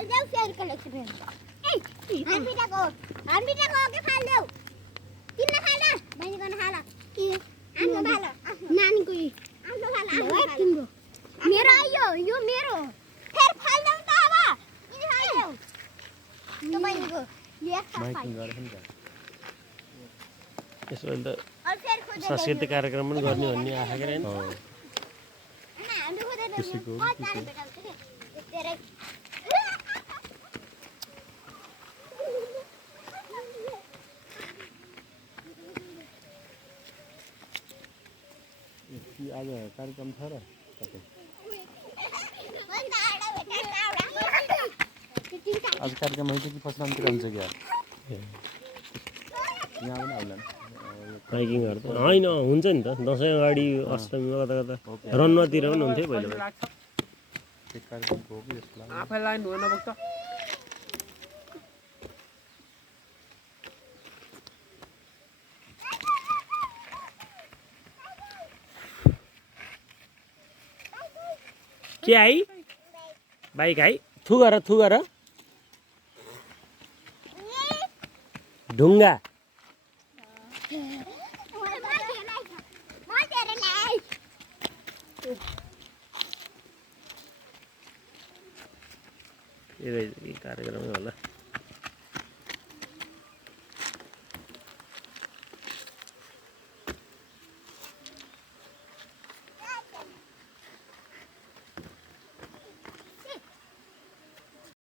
फाल जाऊ share collection में हम बेटा को के फाल जाऊ किन खाला भाइ गर्न खाला आम्नो भाला नानी को आम्नो भाला तिम्रो मेरो आयो यो मेरो फेर फाल जाऊ त अब किन फाल जाऊ तपाईको एक माइकिङ गरेर नि त यसो अन्त और फेर खोज्दै सांस्कृतिक कार्यक्रम पनि गर्ने भन्ने आशा गरे हैन हामी खोज्दै खुसीको तेरै आज कार्यक्रम छ र कतै आज कार्यक्रम हुन्छ कि फसलामतिर हुन्छ क्या यहाँ पनि आउला माइकिङहरु त हैन हुन्छ नि त दशैं अगाडि अष्टमीमा कता कता रनमातिर पनि हुन्थ्यो पहिला एक कार्यक्रमको हो कि जस्तो लाग्छ आफै लाइन हुन बक्छ के आई बाइक आई थु गर ढुङ्गा यो कार्यक्रमै होला